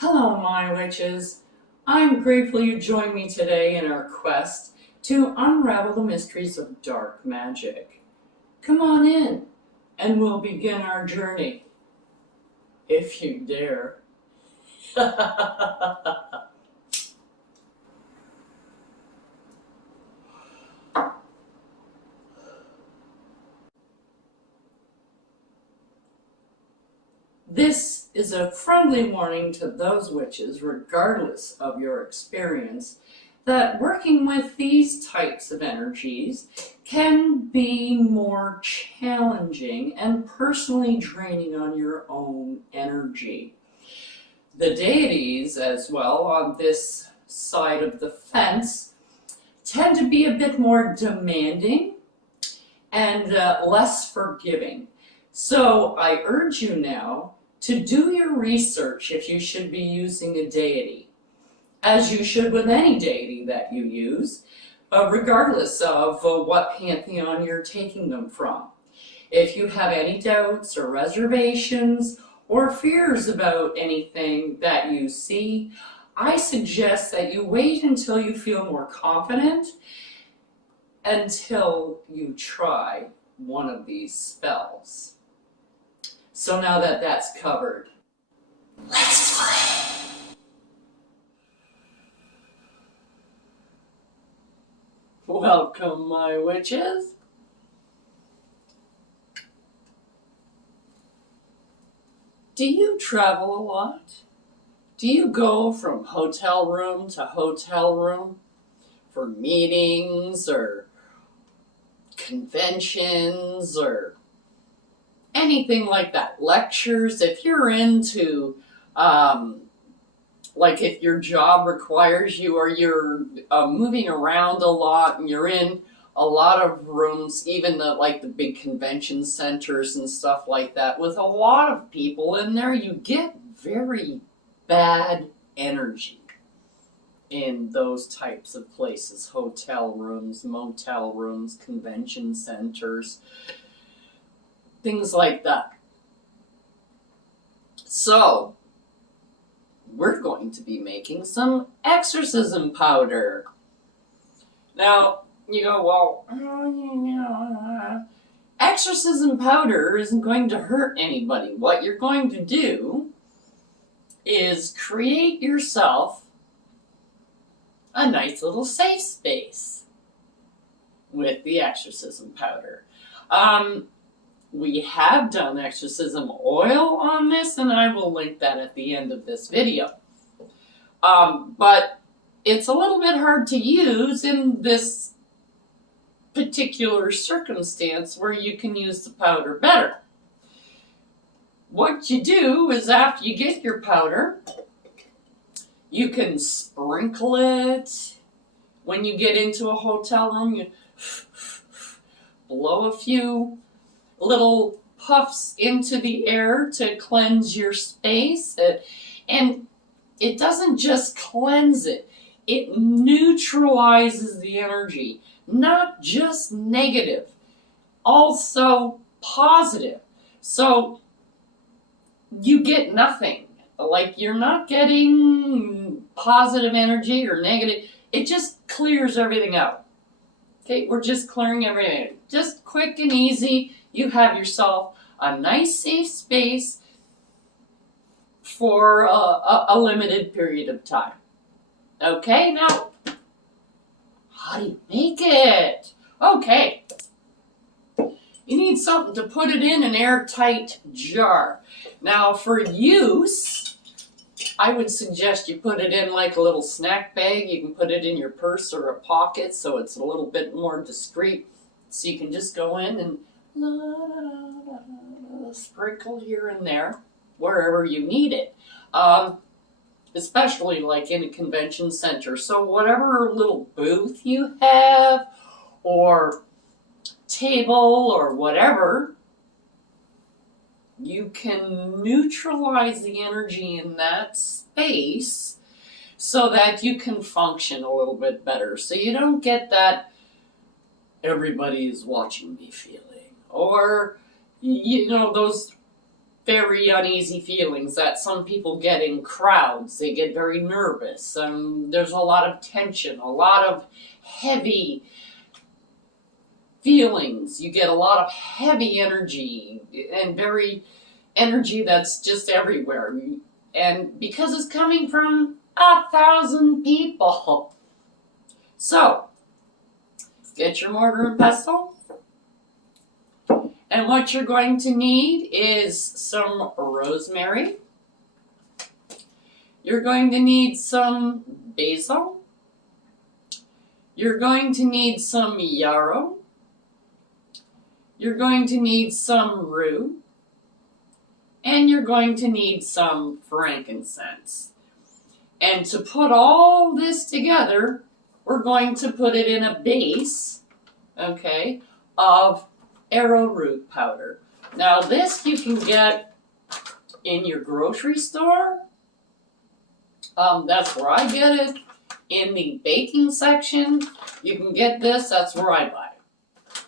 Hello, my witches. I'm grateful you joined me today in our quest to unravel the mysteries of dark magic. Come on in, and we'll begin our journey, if you dare. This is a friendly warning to those witches, regardless of your experience, that working with these types of energies can be more challenging and personally draining on your own energy. The deities, as well, on this side of the fence, tend to be a bit more demanding and less forgiving. So I urge you now to do your research if you should be using a deity, as you should with any deity that you use, regardless of what pantheon you're taking them from. If you have any doubts or reservations or fears about anything that you see, I suggest that you wait until you feel more confident until you try one of these spells. So now that that's covered, let's play. Welcome, my witches. Do you travel a lot? Do you go from hotel room to hotel room for meetings or conventions or anything like that? Lectures, if you're into, like if your job requires you or you're moving around a lot and you're in a lot of rooms, even the big convention centers and stuff like that, with a lot of people in there, you get very bad energy in those types of places. Hotel rooms, motel rooms, convention centers, things like that. So, we're going to be making some exorcism powder. Now, you go, well, exorcism powder isn't going to hurt anybody. What you're going to do is create yourself a nice little safe space with the exorcism powder. We have done exorcism oil on this, and I will link that at the end of this video. But it's a little bit hard to use in this particular circumstance where you can use the powder better. What you do is, after you get your powder, you can sprinkle it. When you get into a hotel room, you blow a few little puffs into the air to cleanse your space. And it doesn't just cleanse it, it neutralizes the energy. Not just negative, also positive. So you get nothing. Like, you're not getting positive energy or negative. It just clears everything out. Okay, we're just clearing everything. Just quick and easy. You have yourself a nice safe space for a limited period of time. Okay, now, how do you make it? Okay, you need something to put it in an airtight jar. Now, for use, I would suggest you put it in like a little snack bag. You can put it in your purse or a pocket so it's a little bit more discreet. So you can just go in and sprinkle here and there wherever you need it. Especially like in a convention center. So whatever little booth you have or table or whatever, you can neutralize the energy in that space so that you can function a little bit better. So you don't get that everybody is watching me feeling, or those very uneasy feelings that some people get in crowds. They get very nervous. There's a lot of tension, a lot of heavy feelings. You get a lot of heavy energy and very energy that's just everywhere. And because it's coming from 1,000 people. So, get your mortar and pestle. And what you're going to need is some rosemary. You're going to need some basil. You're going to need some yarrow. You're going to need some rue. And you're going to need some frankincense. And to put all this together, we're going to put it in a base, okay, of arrowroot powder. Now this you can get in your grocery store. That's where I get it. In the baking section, you can get this. That's where I buy it.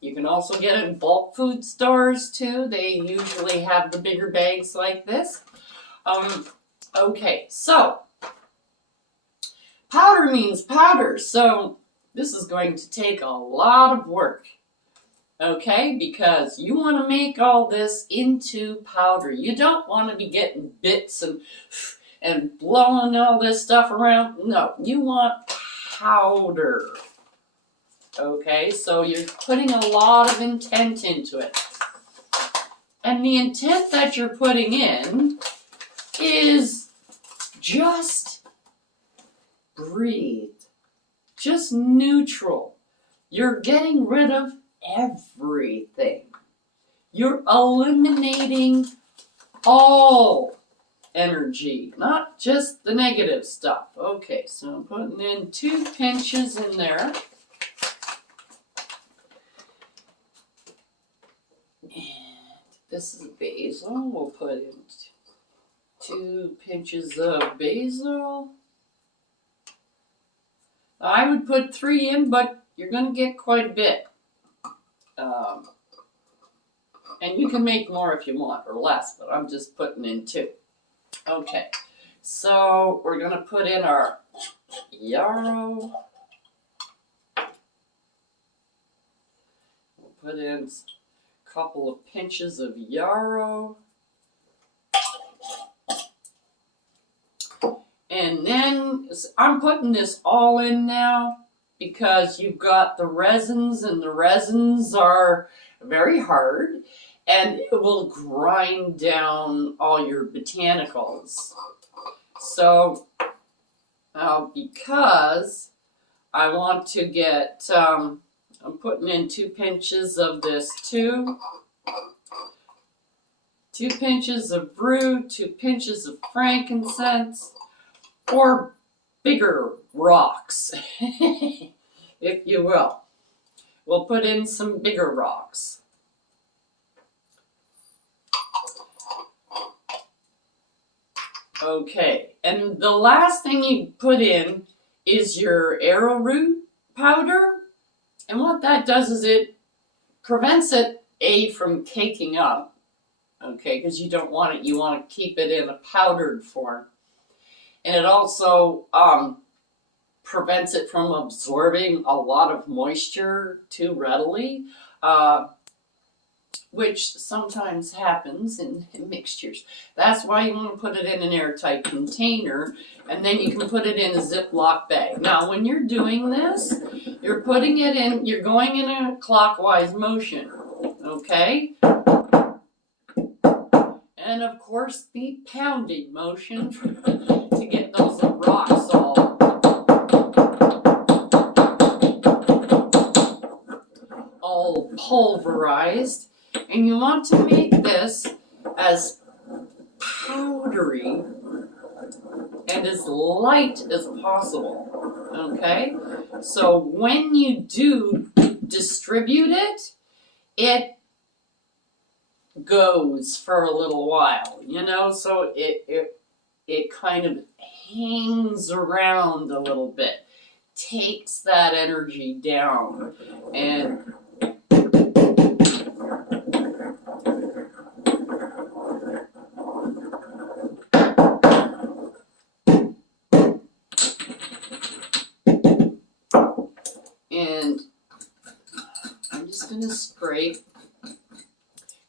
You can also get it in bulk food stores too. They usually have the bigger bags like this. Okay, so powder means powder. So this is going to take a lot of work. Okay, because you want to make all this into powder. You don't want to be getting bits and blowing all this stuff around. No, you want powder. Okay, so you're putting a lot of intent into it. And the intent that you're putting in is just breathe. Just neutral. You're getting rid of everything. You're eliminating all energy, not just the negative stuff. Okay, so I'm putting in 2 pinches in there. And this is basil. We'll put in 2 pinches of basil. I would put 3 in, but you're going to get quite a bit. And you can make more if you want, or less, but I'm just putting in 2. Okay, so we're going to put in our yarrow. We'll put in a couple of pinches of yarrow. And then I'm putting this all in now because you've got the resins, and the resins are very hard, and it will grind down all your botanicals. So because I want to get, I'm putting in 2 pinches of this too. 2 pinches of rue, 2 pinches of frankincense, or bigger rocks, if you will. We'll put in some bigger rocks. Okay, and the last thing you put in is your arrowroot powder. And what that does is it prevents it, from caking up. Okay, because you don't want it, you want to keep it in a powdered form. And it also prevents it from absorbing a lot of moisture too readily, which sometimes happens in mixtures. That's why you want to put it in an airtight container, and then you can put it in a Ziploc bag. Now, when you're doing this, you're putting it in, you're going in a clockwise motion, okay? And of course, the pounding motion to get those rocks all pulverized. And you want to make this as powdery and as light as possible. Okay? So when you do distribute it, it goes for a little while, so it kind of hangs around a little bit, takes that energy down, and gonna scrape.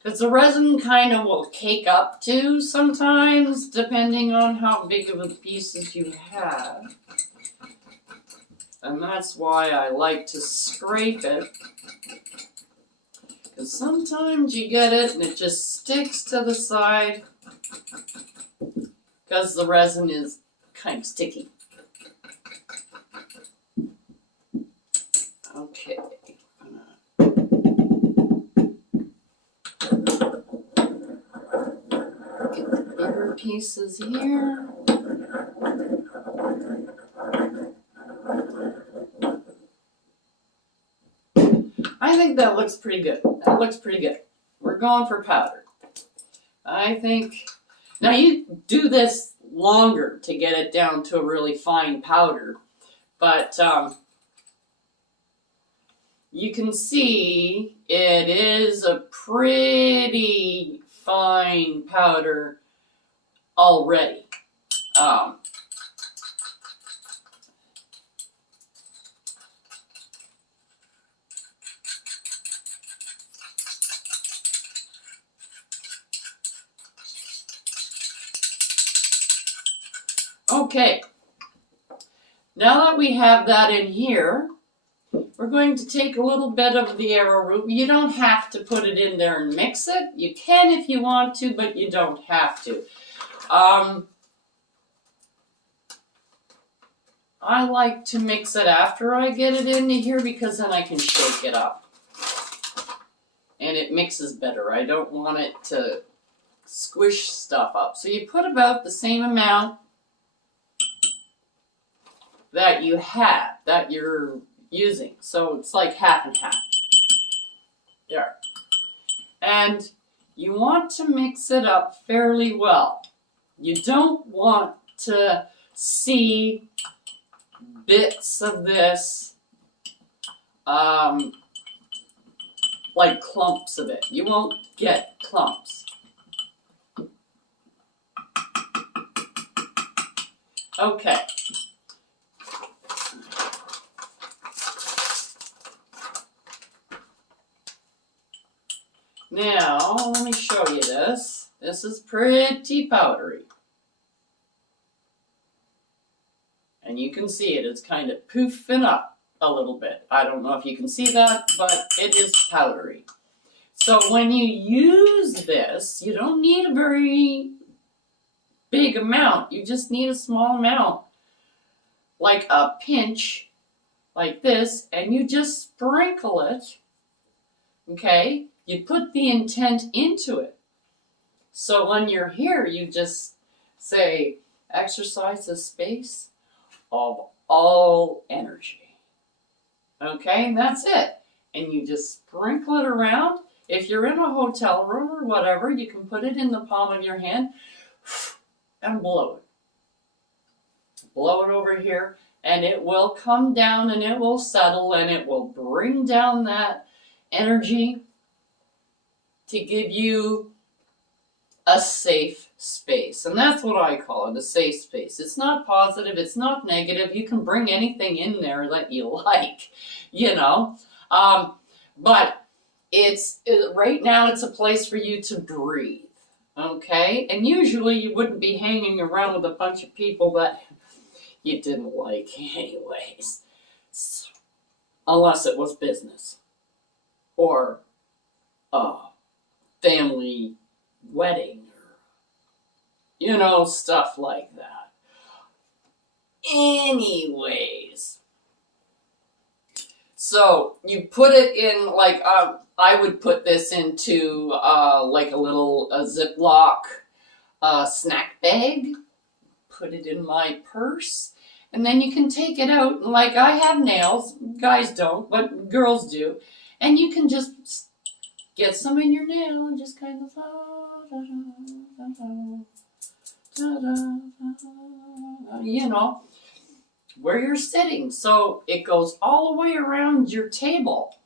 Because the resin kind of will cake up too sometimes, depending on how big of a pieces you have. And that's why I like to scrape it. Because sometimes you get it and it just sticks to the side. Because the resin is kind of sticky. Okay. Get the bigger pieces here. I think that looks pretty good. That looks pretty good. We're going for powder. I think, now you do this longer to get it down to a really fine powder, but you can see it is a pretty fine powder already. Okay, now that we have that in here, we're going to take a little bit of the arrowroot. You don't have to put it in there and mix it. You can if you want to, but you don't have to. I like to mix it after I get it into here because then I can shake it up. And it mixes better. I don't want it to squish stuff up. So you put about the same amount that you have, that you're using. So it's like half and half. There. And you want to mix it up fairly well. You don't want to see bits of this, like clumps of it. You won't get clumps. Okay. Now, let me show you this. This is pretty powdery. And you can see it. It's kind of poofing up a little bit. I don't know if you can see that, but it is powdery. So when you use this, you don't need a very big amount. You just need a small amount, like a pinch, like this, and you just sprinkle it, okay? You put the intent into it. So when you're here, you just say, exercise the space of all energy. Okay, and that's it. And you just sprinkle it around. If you're in a hotel room or whatever, you can put it in the palm of your hand and blow it. Blow it over here, and it will come down and it will settle and it will bring down that energy to give you a safe space. And that's what I call it, a safe space. It's not positive, it's not negative. You can bring anything in there that you like, you know. But right now it's a place for you to breathe, okay? And usually you wouldn't be hanging around with a bunch of people that you didn't like anyways. So, unless it was business. Or family wedding, or, you know, stuff like that. Anyways, so you put it in, like, I would put this into like a little Ziploc snack bag, put it in my purse, and then you can take it out. Like, I have nails, guys don't, but girls do, and you can just get some in your nail and just kind of you know, where you're sitting. So it goes all the way around your table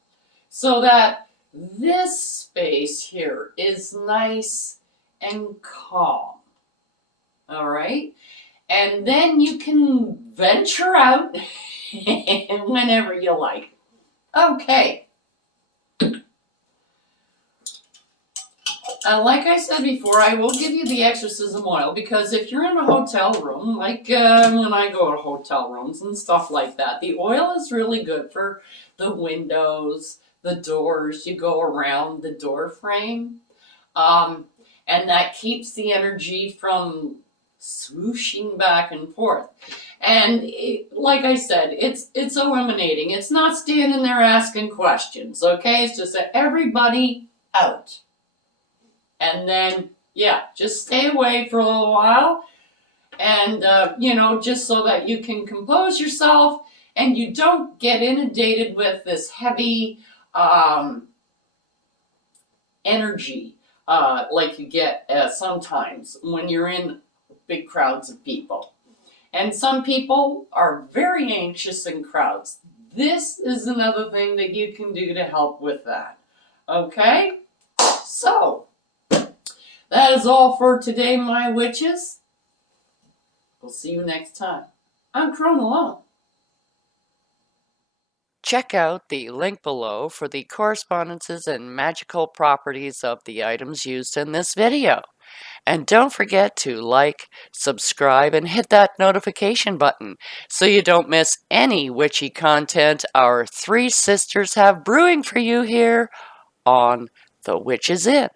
so that this space here is nice and calm. All right? And then you can venture out whenever you like. Okay. Like I said before, I will give you the exorcism oil because if you're in a hotel room, like when I go to hotel rooms and stuff like that, the oil is really good for the windows, the doors. You go around the door frame, um, and that keeps the energy from swooshing back and forth. And like I said, it's eliminating. It's not standing there asking questions. Okay, it's just that everybody out. And then, yeah, just stay away for a little while and, just so that you can compose yourself and you don't get inundated with this heavy energy like you get sometimes when you're in big crowds of people. And some people are very anxious in crowds. This is another thing that you can do to help with that. Okay? So, that is all for today, my witches. We'll see you next time. I'm Crone Alone. Check out the link below for the correspondences and magical properties of the items used in this video. And don't forget to like, subscribe, and hit that notification button so you don't miss any witchy content our three sisters have brewing for you here on The Witches Inn.